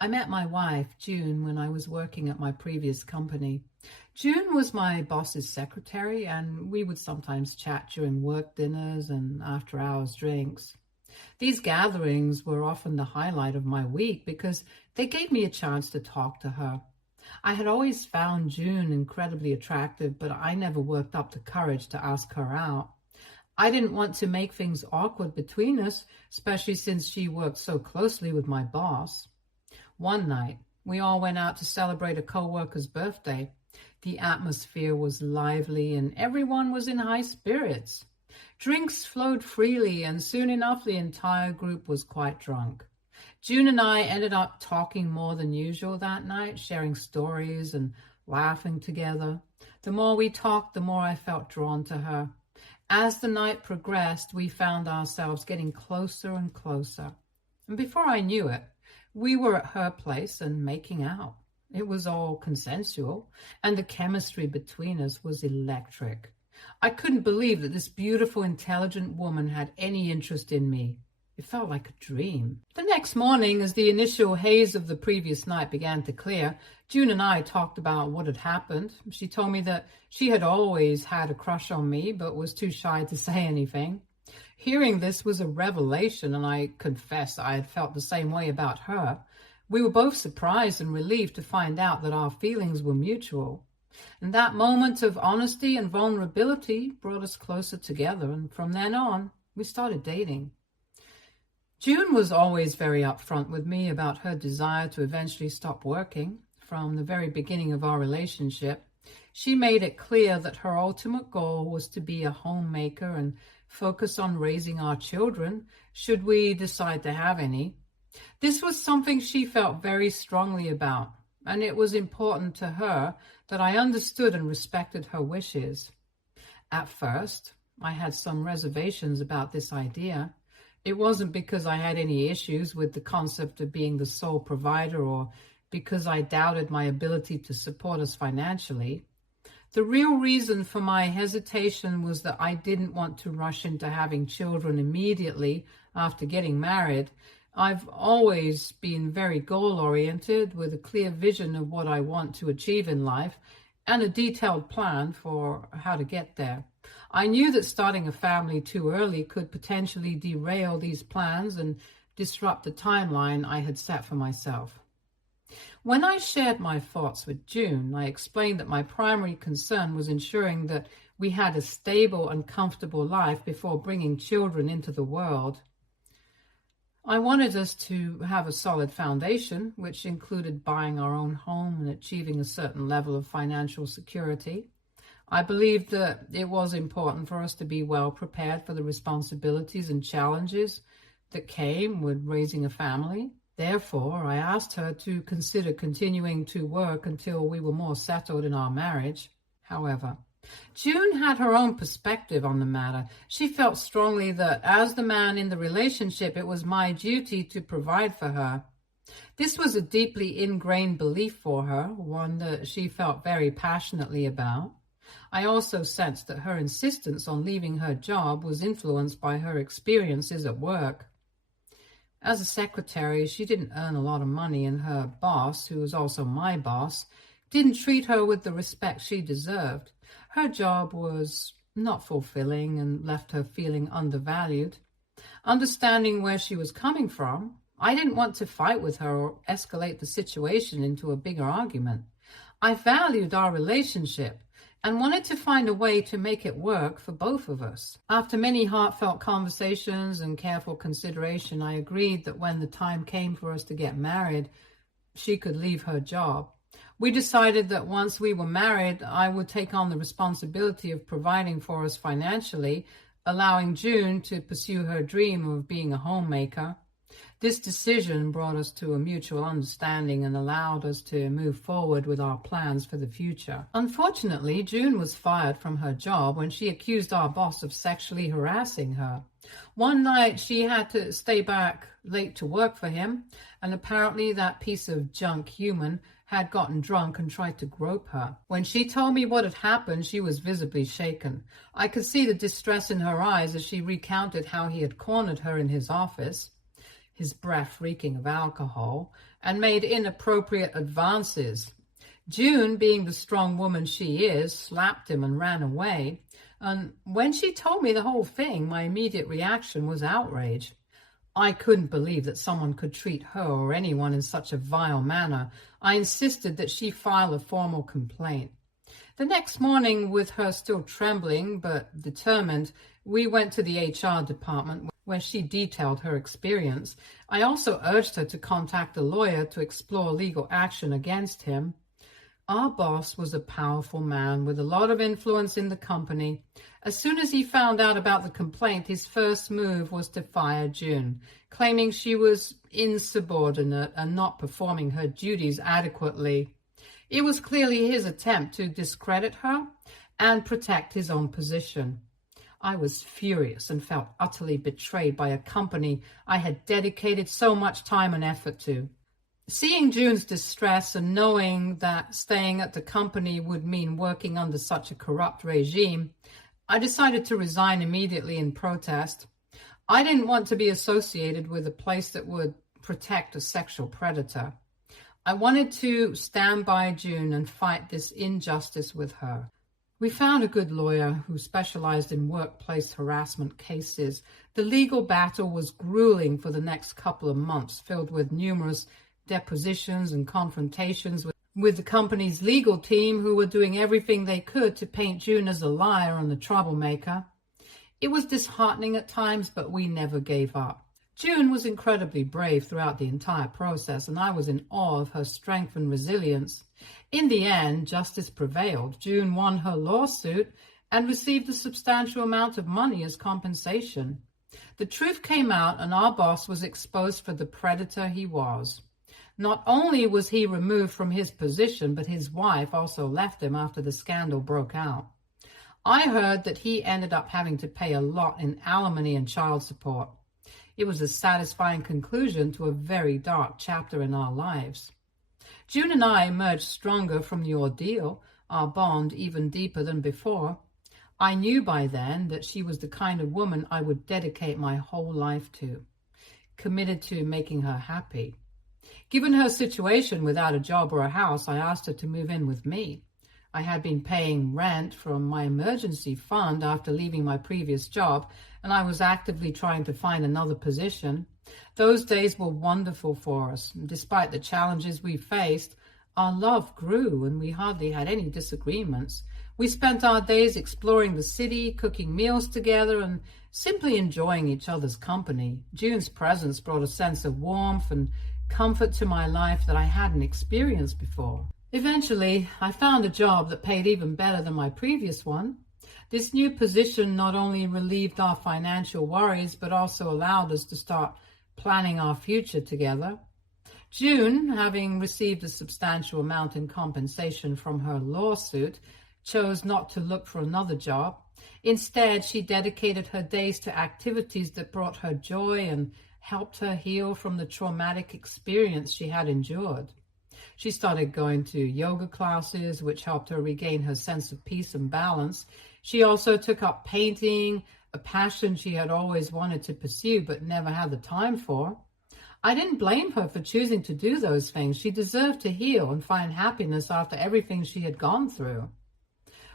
I met my wife, June, when I was working at my previous company. June was my boss's secretary, and we would sometimes chat during work dinners and after hours drinks. These gatherings were often the highlight of my week because they gave me a chance to talk to her. I had always found June incredibly attractive, but I never worked up the courage to ask her out. I didn't want to make things awkward between us, especially since she worked so closely with my boss. One night, we all went out to celebrate a coworker's birthday. The atmosphere was lively and everyone was in high spirits. Drinks flowed freely, and soon enough the entire group was quite drunk. June and I ended up talking more than usual that night, sharing stories and laughing together. The more we talked, the more I felt drawn to her. As the night progressed, we found ourselves getting closer and closer. And before I knew it, we were at her place and making out. It was all consensual, and the chemistry between us was electric. I couldn't believe that this beautiful, intelligent woman had any interest in me. It felt like a dream. The next morning, as the initial haze of the previous night began to clear, June and I talked about what had happened. She told me that she had always had a crush on me, but was too shy to say anything. Hearing this was a revelation, and I confess I had felt the same way about her. We were both surprised and relieved to find out that our feelings were mutual. And that moment of honesty and vulnerability brought us closer together, and from then on, we started dating. June was always very upfront with me about her desire to eventually stop working. From the very beginning of our relationship, she made it clear that her ultimate goal was to be a homemaker and focus on raising our children, should we decide to have any. This was something she felt very strongly about, and it was important to her that I understood and respected her wishes. At first, I had some reservations about this idea. It wasn't because I had any issues with the concept of being the sole provider or because I doubted my ability to support us financially. The real reason for my hesitation was that I didn't want to rush into having children immediately after getting married. I've always been very goal-oriented, with a clear vision of what I want to achieve in life and a detailed plan for how to get there. I knew that starting a family too early could potentially derail these plans and disrupt the timeline I had set for myself. When I shared my thoughts with June, I explained that my primary concern was ensuring that we had a stable and comfortable life before bringing children into the world. I wanted us to have a solid foundation, which included buying our own home and achieving a certain level of financial security. I believed that it was important for us to be well prepared for the responsibilities and challenges that came with raising a family. Therefore, I asked her to consider continuing to work until we were more settled in our marriage. However, June had her own perspective on the matter. She felt strongly that as the man in the relationship, it was my duty to provide for her. This was a deeply ingrained belief for her, one that she felt very passionately about. I also sensed that her insistence on leaving her job was influenced by her experiences at work. As a secretary, she didn't earn a lot of money, and her boss, who was also my boss, didn't treat her with the respect she deserved. Her job was not fulfilling and left her feeling undervalued. Understanding where she was coming from, I didn't want to fight with her or escalate the situation into a bigger argument. I valued our relationship and wanted to find a way to make it work for both of us. After many heartfelt conversations and careful consideration, I agreed that when the time came for us to get married, she could leave her job. We decided that once we were married, I would take on the responsibility of providing for us financially, allowing June to pursue her dream of being a homemaker. This decision brought us to a mutual understanding and allowed us to move forward with our plans for the future. Unfortunately, June was fired from her job when she accused our boss of sexually harassing her. One night, she had to stay back late to work for him, and apparently that piece of junk human had gotten drunk and tried to grope her. When she told me what had happened, she was visibly shaken. I could see the distress in her eyes as she recounted how he had cornered her in his office. his breath reeking of alcohol, and made inappropriate advances. June, being the strong woman she is, slapped him and ran away. And when she told me the whole thing, my immediate reaction was outrage. I couldn't believe that someone could treat her or anyone in such a vile manner. I insisted that she file a formal complaint. The next morning, with her still trembling but determined, we went to the HR department where she detailed her experience. I also urged her to contact a lawyer to explore legal action against him. Our boss was a powerful man with a lot of influence in the company. As soon as he found out about the complaint, his first move was to fire June, claiming she was insubordinate and not performing her duties adequately. It was clearly his attempt to discredit her and protect his own position. I was furious and felt utterly betrayed by a company I had dedicated so much time and effort to. Seeing June's distress and knowing that staying at the company would mean working under such a corrupt regime, I decided to resign immediately in protest. I didn't want to be associated with a place that would protect a sexual predator. I wanted to stand by June and fight this injustice with her. We found a good lawyer who specialized in workplace harassment cases. The legal battle was grueling for the next couple of months, filled with numerous depositions and confrontations with the company's legal team, who were doing everything they could to paint June as a liar and the troublemaker. It was disheartening at times, but we never gave up. June was incredibly brave throughout the entire process, and I was in awe of her strength and resilience. In the end, justice prevailed. June won her lawsuit and received a substantial amount of money as compensation. The truth came out, and our boss was exposed for the predator he was. Not only was he removed from his position, but his wife also left him after the scandal broke out. I heard that he ended up having to pay a lot in alimony and child support. It was a satisfying conclusion to a very dark chapter in our lives. June and I emerged stronger from the ordeal, our bond even deeper than before. I knew by then that she was the kind of woman I would dedicate my whole life to, committed to making her happy. Given her situation without a job or a house, I asked her to move in with me. I had been paying rent from my emergency fund after leaving my previous job, and I was actively trying to find another position. Those days were wonderful for us. Despite the challenges we faced, our love grew and we hardly had any disagreements. We spent our days exploring the city, cooking meals together, and simply enjoying each other's company. June's presence brought a sense of warmth and comfort to my life that I hadn't experienced before. Eventually, I found a job that paid even better than my previous one. This new position not only relieved our financial worries, but also allowed us to start planning our future together. June, having received a substantial amount in compensation from her lawsuit, chose not to look for another job. Instead, she dedicated her days to activities that brought her joy and helped her heal from the traumatic experience she had endured. She started going to yoga classes, which helped her regain her sense of peace and balance. She also took up painting, a passion she had always wanted to pursue but never had the time for. I didn't blame her for choosing to do those things. She deserved to heal and find happiness after everything she had gone through.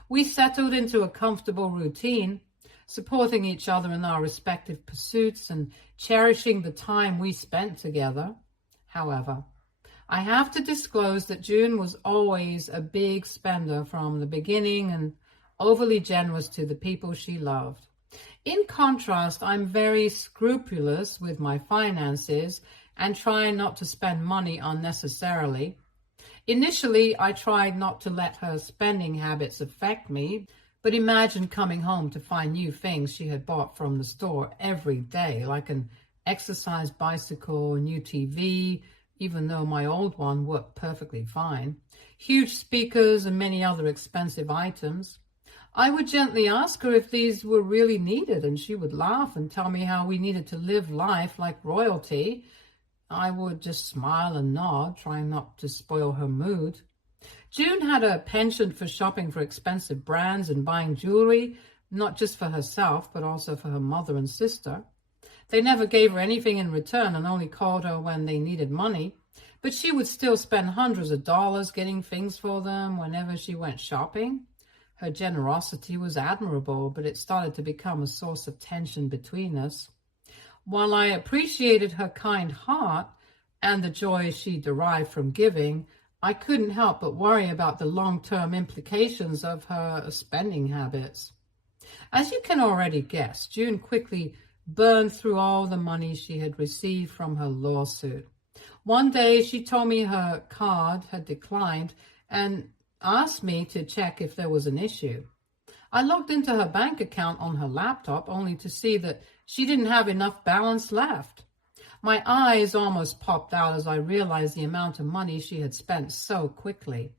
We settled into a comfortable routine, supporting each other in our respective pursuits and cherishing the time we spent together. However, I have to disclose that June was always a big spender from the beginning and overly generous to the people she loved. In contrast, I'm very scrupulous with my finances and try not to spend money unnecessarily. Initially, I tried not to let her spending habits affect me, but imagine coming home to find new things she had bought from the store every day, like an exercise bicycle, a new TV, even though my old one worked perfectly fine, huge speakers, and many other expensive items. I would gently ask her if these were really needed, and she would laugh and tell me how we needed to live life like royalty. I would just smile and nod, trying not to spoil her mood. June had a penchant for shopping for expensive brands and buying jewelry, not just for herself, but also for her mother and sister. They never gave her anything in return and only called her when they needed money. But she would still spend hundreds of dollars getting things for them whenever she went shopping. Her generosity was admirable, but it started to become a source of tension between us. While I appreciated her kind heart and the joy she derived from giving, I couldn't help but worry about the long-term implications of her spending habits. As you can already guess, June quickly burned through all the money she had received from her lawsuit. One day she told me her card had declined and asked me to check if there was an issue. I logged into her bank account on her laptop only to see that she didn't have enough balance left. My eyes almost popped out as I realized the amount of money she had spent so quickly.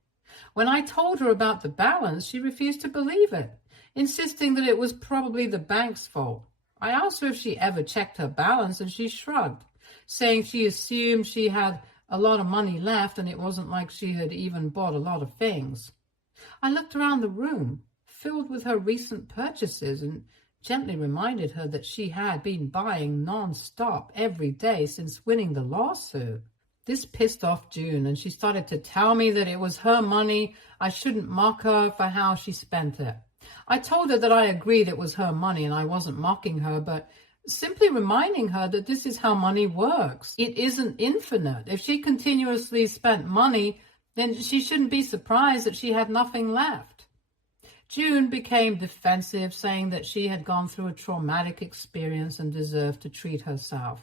When I told her about the balance, she refused to believe it, insisting that it was probably the bank's fault. I asked her if she ever checked her balance, and she shrugged, saying she assumed she had a lot of money left and it wasn't like she had even bought a lot of things. I looked around the room, filled with her recent purchases, and gently reminded her that she had been buying non-stop every day since winning the lawsuit. This pissed off June, and she started to tell me that it was her money. I shouldn't mock her for how she spent it. I told her that I agreed it was her money and I wasn't mocking her, but simply reminding her that this is how money works. It isn't infinite. If she continuously spent money, then she shouldn't be surprised that she had nothing left. June became defensive, saying that she had gone through a traumatic experience and deserved to treat herself.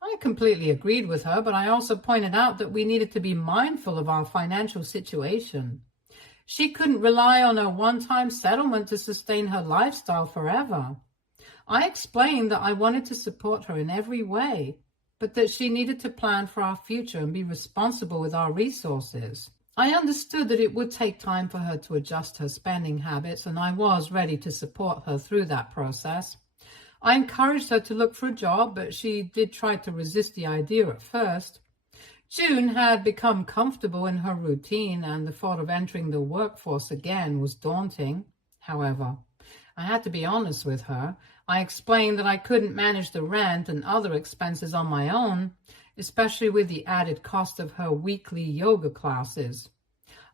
I completely agreed with her, but I also pointed out that we needed to be mindful of our financial situation. She couldn't rely on a one-time settlement to sustain her lifestyle forever. I explained that I wanted to support her in every way, but that she needed to plan for our future and be responsible with our resources. I understood that it would take time for her to adjust her spending habits, and I was ready to support her through that process. I encouraged her to look for a job, but she did try to resist the idea at first. June had become comfortable in her routine, and the thought of entering the workforce again was daunting. However, I had to be honest with her. I explained that I couldn't manage the rent and other expenses on my own, especially with the added cost of her weekly yoga classes.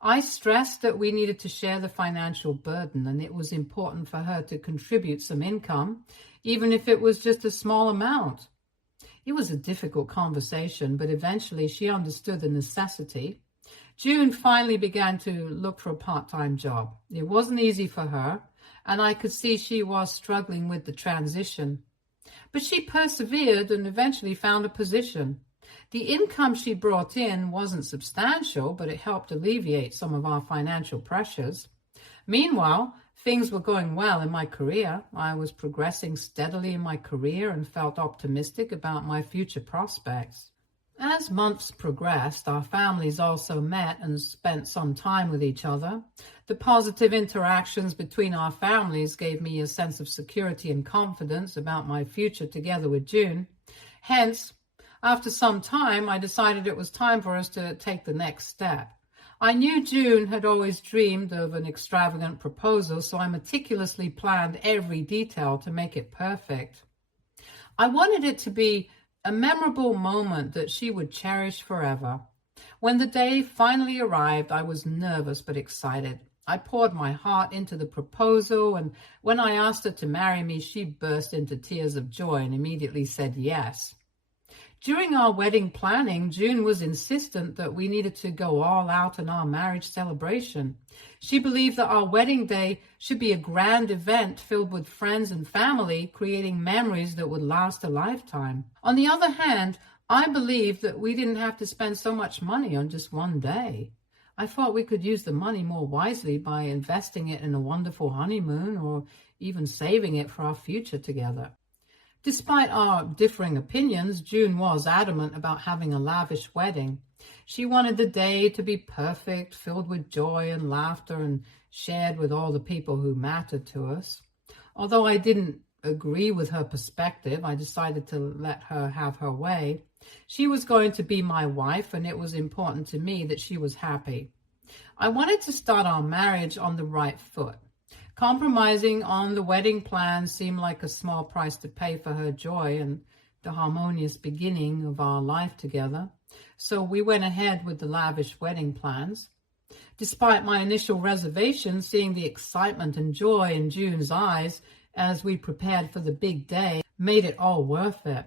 I stressed that we needed to share the financial burden, and it was important for her to contribute some income, even if it was just a small amount. It was a difficult conversation, but eventually she understood the necessity. June finally began to look for a part-time job. It wasn't easy for her, and I could see she was struggling with the transition. But she persevered and eventually found a position. The income she brought in wasn't substantial, but it helped alleviate some of our financial pressures. Meanwhile, things were going well in my career. I was progressing steadily in my career and felt optimistic about my future prospects. As months progressed, our families also met and spent some time with each other. The positive interactions between our families gave me a sense of security and confidence about my future together with June. Hence, after some time, I decided it was time for us to take the next step. I knew June had always dreamed of an extravagant proposal, so I meticulously planned every detail to make it perfect. I wanted it to be a memorable moment that she would cherish forever. When the day finally arrived, I was nervous but excited. I poured my heart into the proposal, and when I asked her to marry me, she burst into tears of joy and immediately said yes. During our wedding planning, June was insistent that we needed to go all out in our marriage celebration. She believed that our wedding day should be a grand event filled with friends and family, creating memories that would last a lifetime. On the other hand, I believed that we didn't have to spend so much money on just one day. I thought we could use the money more wisely by investing it in a wonderful honeymoon or even saving it for our future together. Despite our differing opinions, June was adamant about having a lavish wedding. She wanted the day to be perfect, filled with joy and laughter, and shared with all the people who mattered to us. Although I didn't agree with her perspective, I decided to let her have her way. She was going to be my wife, and it was important to me that she was happy. I wanted to start our marriage on the right foot. Compromising on the wedding plan seemed like a small price to pay for her joy and the harmonious beginning of our life together. So we went ahead with the lavish wedding plans. Despite my initial reservation, seeing the excitement and joy in June's eyes as we prepared for the big day made it all worth it.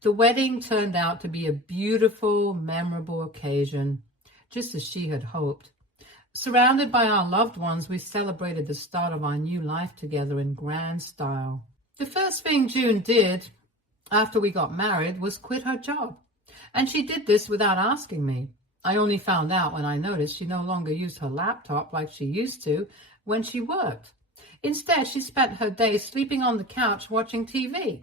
The wedding turned out to be a beautiful, memorable occasion, just as she had hoped. Surrounded by our loved ones, we celebrated the start of our new life together in grand style. The first thing June did after we got married was quit her job. And she did this without asking me. I only found out when I noticed she no longer used her laptop like she used to when she worked. Instead, she spent her day sleeping on the couch watching TV.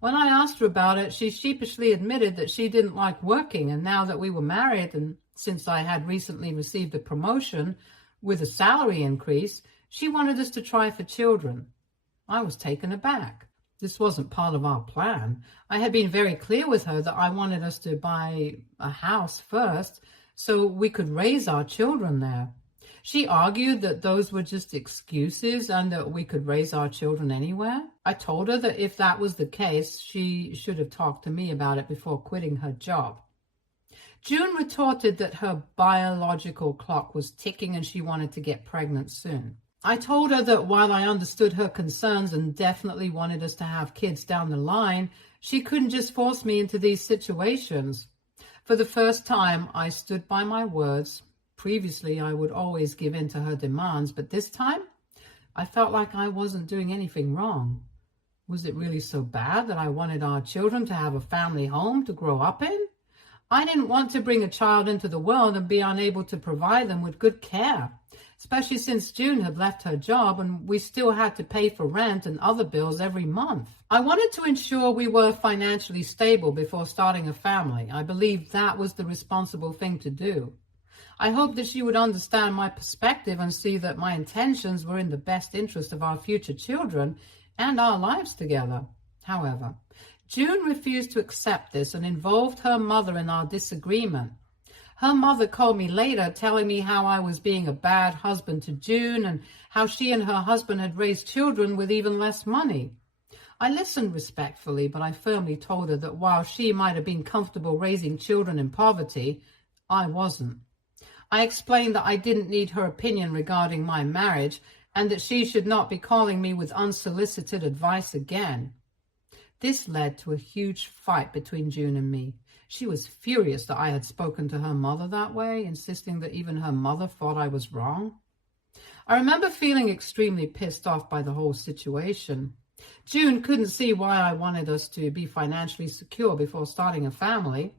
When I asked her about it, she sheepishly admitted that she didn't like working, and now that we were married, and since I had recently received a promotion with a salary increase, she wanted us to try for children. I was taken aback. This wasn't part of our plan. I had been very clear with her that I wanted us to buy a house first so we could raise our children there. She argued that those were just excuses and that we could raise our children anywhere. I told her that if that was the case, she should have talked to me about it before quitting her job. June retorted that her biological clock was ticking and she wanted to get pregnant soon. I told her that while I understood her concerns and definitely wanted us to have kids down the line, she couldn't just force me into these situations. For the first time, I stood by my words. Previously, I would always give in to her demands, but this time, I felt like I wasn't doing anything wrong. Was it really so bad that I wanted our children to have a family home to grow up in? I didn't want to bring a child into the world and be unable to provide them with good care, especially since June had left her job and we still had to pay for rent and other bills every month. I wanted to ensure we were financially stable before starting a family. I believed that was the responsible thing to do. I hoped that she would understand my perspective and see that my intentions were in the best interest of our future children and our lives together. However, June refused to accept this and involved her mother in our disagreement. Her mother called me later telling me how I was being a bad husband to June and how she and her husband had raised children with even less money. I listened respectfully, but I firmly told her that while she might have been comfortable raising children in poverty, I wasn't. I explained that I didn't need her opinion regarding my marriage and that she should not be calling me with unsolicited advice again. This led to a huge fight between June and me. She was furious that I had spoken to her mother that way, insisting that even her mother thought I was wrong. I remember feeling extremely pissed off by the whole situation. June couldn't see why I wanted us to be financially secure before starting a family,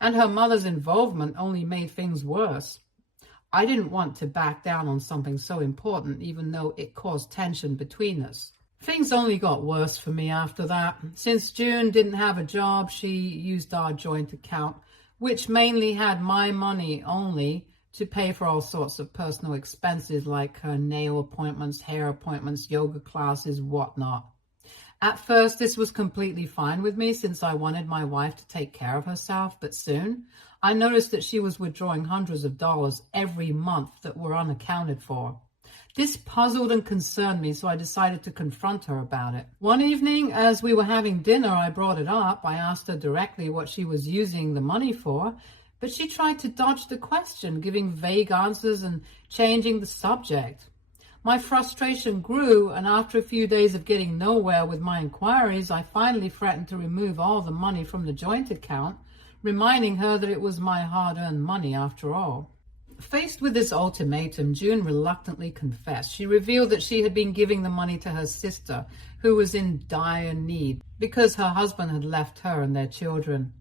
and her mother's involvement only made things worse. I didn't want to back down on something so important, even though it caused tension between us. Things only got worse for me after that. Since June didn't have a job, she used our joint account, which mainly had my money only, to pay for all sorts of personal expenses like her nail appointments, hair appointments, yoga classes, whatnot. At first, this was completely fine with me since I wanted my wife to take care of herself, but soon I noticed that she was withdrawing hundreds of dollars every month that were unaccounted for. This puzzled and concerned me, so I decided to confront her about it. One evening, as we were having dinner, I brought it up. I asked her directly what she was using the money for, but she tried to dodge the question, giving vague answers and changing the subject. My frustration grew, and after a few days of getting nowhere with my inquiries, I finally threatened to remove all the money from the joint account, reminding her that it was my hard-earned money after all. Faced with this ultimatum, June reluctantly confessed. She revealed that she had been giving the money to her sister, who was in dire need, because her husband had left her and their children.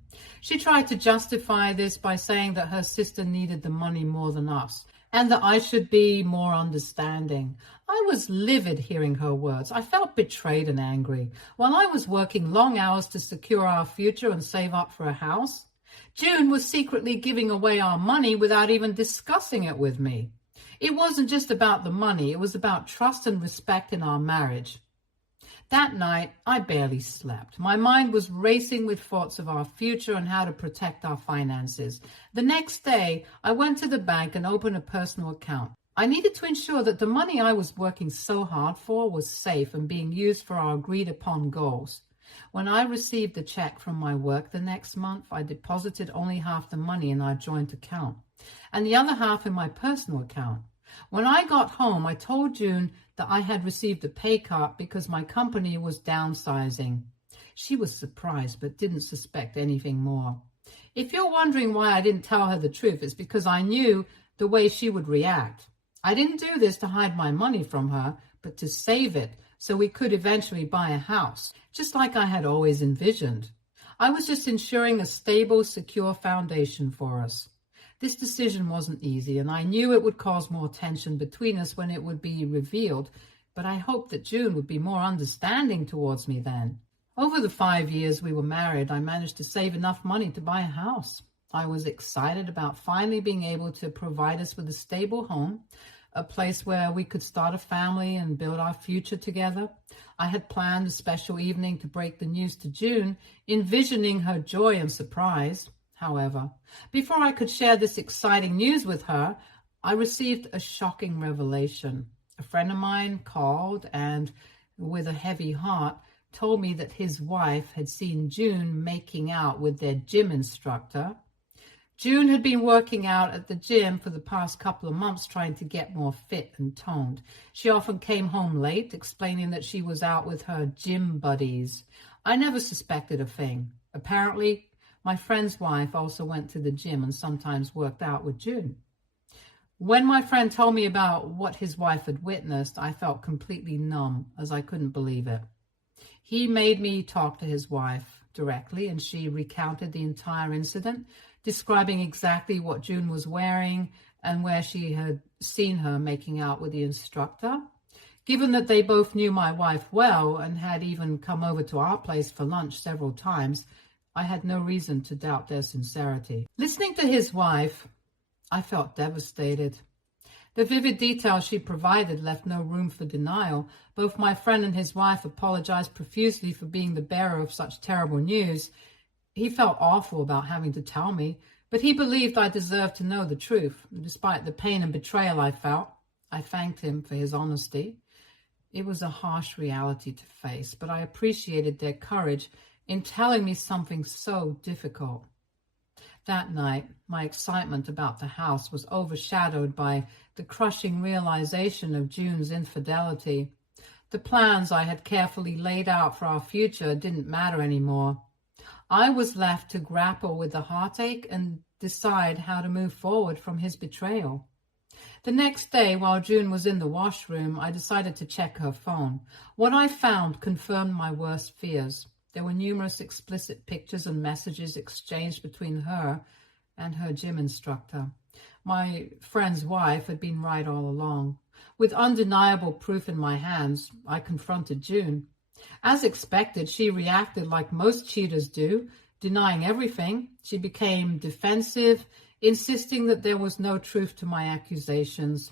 She tried to justify this by saying that her sister needed the money more than us, and that I should be more understanding. I was livid hearing her words. I felt betrayed and angry. While I was working long hours to secure our future and save up for a house, June was secretly giving away our money without even discussing it with me. It wasn't just about the money, it was about trust and respect in our marriage. That night, I barely slept. My mind was racing with thoughts of our future and how to protect our finances. The next day, I went to the bank and opened a personal account. I needed to ensure that the money I was working so hard for was safe and being used for our agreed upon goals. When I received the check from my work the next month, I deposited only half the money in our joint account and the other half in my personal account. When I got home, I told June that I had received a pay cut because my company was downsizing. She was surprised but didn't suspect anything more. If you're wondering why I didn't tell her the truth, it's because I knew the way she would react. I didn't do this to hide my money from her, but to save it so we could eventually buy a house, just like I had always envisioned. I was just ensuring a stable, secure foundation for us. This decision wasn't easy, and I knew it would cause more tension between us when it would be revealed, but I hoped that June would be more understanding towards me then. Over the 5 years we were married, I managed to save enough money to buy a house. I was excited about finally being able to provide us with a stable home, a place where we could start a family and build our future together. I had planned a special evening to break the news to June, envisioning her joy and surprise. However, before I could share this exciting news with her, I received a shocking revelation. A friend of mine called and, with a heavy heart, told me that his wife had seen June making out with their gym instructor. June had been working out at the gym for the past couple of months trying to get more fit and toned. She often came home late, explaining that she was out with her gym buddies. I never suspected a thing. Apparently, my friend's wife also went to the gym and sometimes worked out with June. When my friend told me about what his wife had witnessed, I felt completely numb, as I couldn't believe it. He made me talk to his wife directly, and she recounted the entire incident, describing exactly what June was wearing and where she had seen her making out with the instructor. Given that they both knew my wife well and had even come over to our place for lunch several times, I had no reason to doubt their sincerity. Listening to his wife, I felt devastated. The vivid details she provided left no room for denial. Both my friend and his wife apologized profusely for being the bearer of such terrible news. He felt awful about having to tell me, but he believed I deserved to know the truth. Despite the pain and betrayal I felt, I thanked him for his honesty. It was a harsh reality to face, but I appreciated their courage in telling me something so difficult. That night, my excitement about the house was overshadowed by the crushing realization of June's infidelity. The plans I had carefully laid out for our future didn't matter anymore. I was left to grapple with the heartache and decide how to move forward from his betrayal. The next day, while June was in the washroom, I decided to check her phone. What I found confirmed my worst fears. There were numerous explicit pictures and messages exchanged between her and her gym instructor. My friend's wife had been right all along. With undeniable proof in my hands, I confronted June. As expected, she reacted like most cheaters do, denying everything. She became defensive, insisting that there was no truth to my accusations.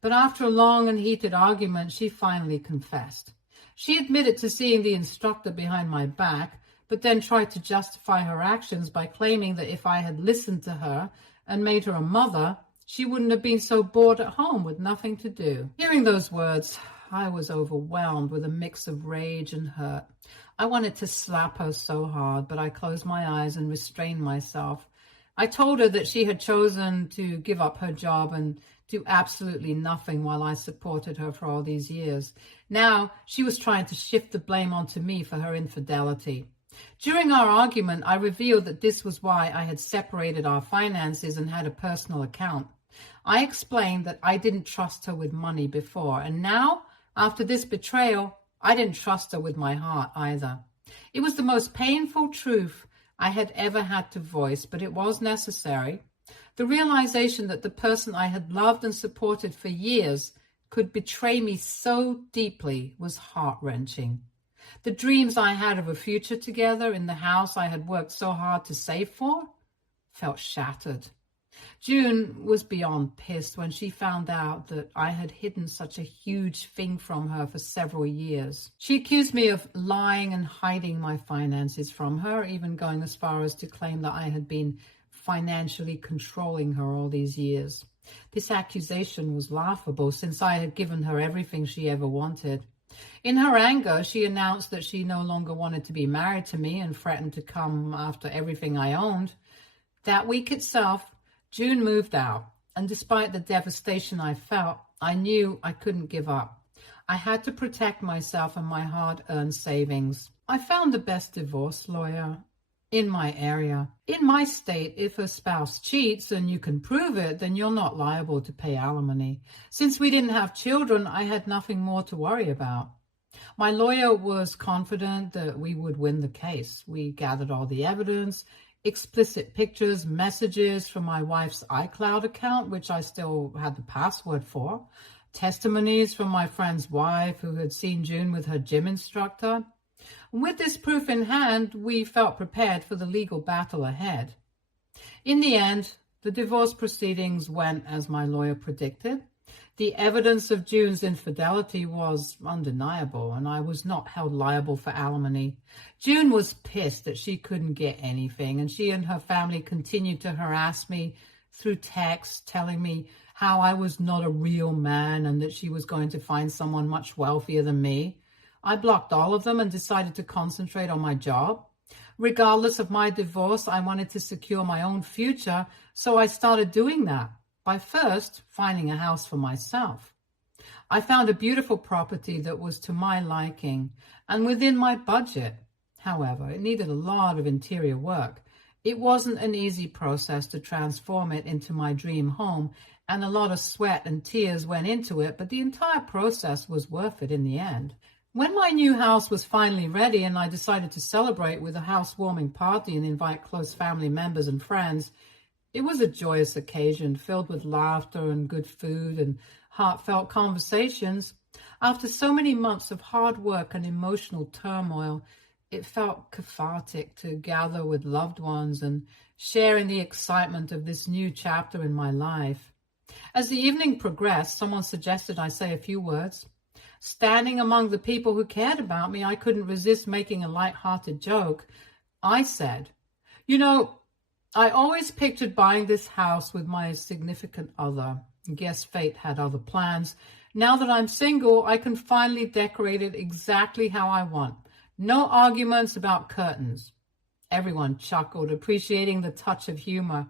But after a long and heated argument, she finally confessed. She admitted to seeing the instructor behind my back, but then tried to justify her actions by claiming that if I had listened to her and made her a mother, she wouldn't have been so bored at home with nothing to do. Hearing those words, I was overwhelmed with a mix of rage and hurt. I wanted to slap her so hard, but I closed my eyes and restrained myself. I told her that she had chosen to give up her job and do absolutely nothing while I supported her for all these years. Now she was trying to shift the blame onto me for her infidelity. During our argument, I revealed that this was why I had separated our finances and had a personal account. I explained that I didn't trust her with money before, and now, after this betrayal, I didn't trust her with my heart either. It was the most painful truth I had ever had to voice, but it was necessary. The realization that the person I had loved and supported for years could betray me so deeply was heart-wrenching. The dreams I had of a future together in the house I had worked so hard to save for felt shattered. June was beyond pissed when she found out that I had hidden such a huge thing from her for several years. She accused me of lying and hiding my finances from her, even going as far as to claim that I had been financially controlling her all these years. This accusation was laughable since I had given her everything she ever wanted. In her anger, she announced that she no longer wanted to be married to me and threatened to come after everything I owned. That week itself, June moved out, and despite the devastation I felt, I knew I couldn't give up. I had to protect myself and my hard-earned savings. I found the best divorce lawyer in my area. In my state, if a spouse cheats and you can prove it, then you're not liable to pay alimony. Since we didn't have children, I had nothing more to worry about. My lawyer was confident that we would win the case. We gathered all the evidence, explicit pictures, messages from my wife's iCloud account, which I still had the password for, testimonies from my friend's wife who had seen June with her gym instructor. With this proof in hand, we felt prepared for the legal battle ahead. In the end, the divorce proceedings went as my lawyer predicted. The evidence of June's infidelity was undeniable, and I was not held liable for alimony. June was pissed that she couldn't get anything, and she and her family continued to harass me through text, telling me how I was not a real man and that she was going to find someone much wealthier than me. I blocked all of them and decided to concentrate on my job. Regardless of my divorce, I wanted to secure my own future, so I started doing that by first finding a house for myself. I found a beautiful property that was to my liking and within my budget. However, it needed a lot of interior work. It wasn't an easy process to transform it into my dream home, and a lot of sweat and tears went into it, but the entire process was worth it in the end. When my new house was finally ready and I decided to celebrate with a housewarming party and invite close family members and friends, it was a joyous occasion filled with laughter and good food and heartfelt conversations. After so many months of hard work and emotional turmoil, it felt cathartic to gather with loved ones and share in the excitement of this new chapter in my life. As the evening progressed, someone suggested I say a few words. Standing among the people who cared about me, I couldn't resist making a light-hearted joke. I said, I always pictured buying this house with my significant other. Guess fate had other plans. Now that I'm single, I can finally decorate it exactly how I want. No arguments about curtains. Everyone chuckled, appreciating the touch of humor.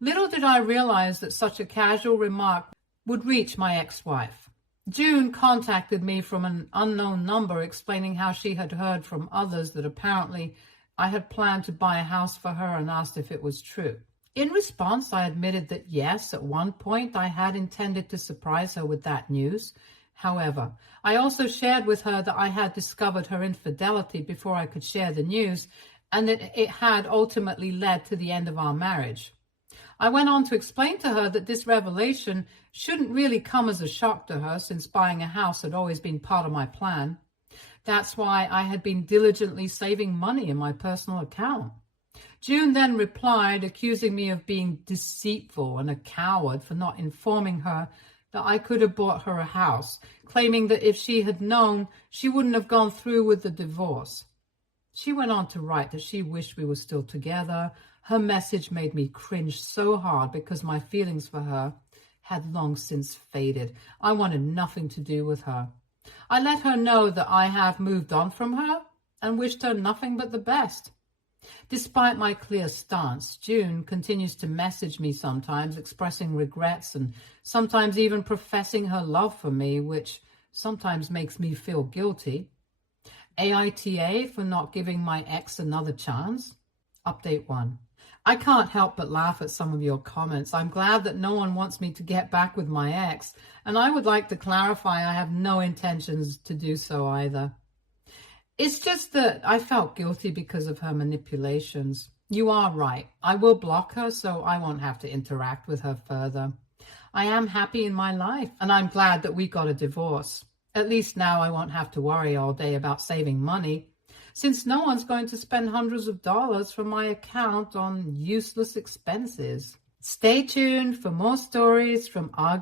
Little did I realize that such a casual remark would reach my ex-wife. June contacted me from an unknown number explaining how she had heard from others that apparently I had planned to buy a house for her and asked if it was true. In response, I admitted that yes, at one point I had intended to surprise her with that news. However, I also shared with her that I had discovered her infidelity before I could share the news and that it had ultimately led to the end of our marriage. I went on to explain to her that this revelation shouldn't really come as a shock to her since buying a house had always been part of my plan. That's why I had been diligently saving money in my personal account. June then replied, accusing me of being deceitful and a coward for not informing her that I could have bought her a house, claiming that if she had known, she wouldn't have gone through with the divorce. She went on to write that she wished we were still together. Her message made me cringe so hard because my feelings for her had long since faded. I wanted nothing to do with her. I let her know that I have moved on from her and wished her nothing but the best. Despite my clear stance, June continues to message me sometimes, expressing regrets and sometimes even professing her love for me, which sometimes makes me feel guilty. AITA for not giving my ex another chance. Update 1. I can't help but laugh at some of your comments. I'm glad that no one wants me to get back with my ex, and I would like to clarify I have no intentions to do so either. It's just that I felt guilty because of her manipulations. You are right. I will block her so I won't have to interact with her further. I am happy in my life, and I'm glad that we got a divorce. At least now I won't have to worry all day about saving money, since no one's going to spend hundreds of dollars from my account on useless expenses. Stay tuned for more stories from our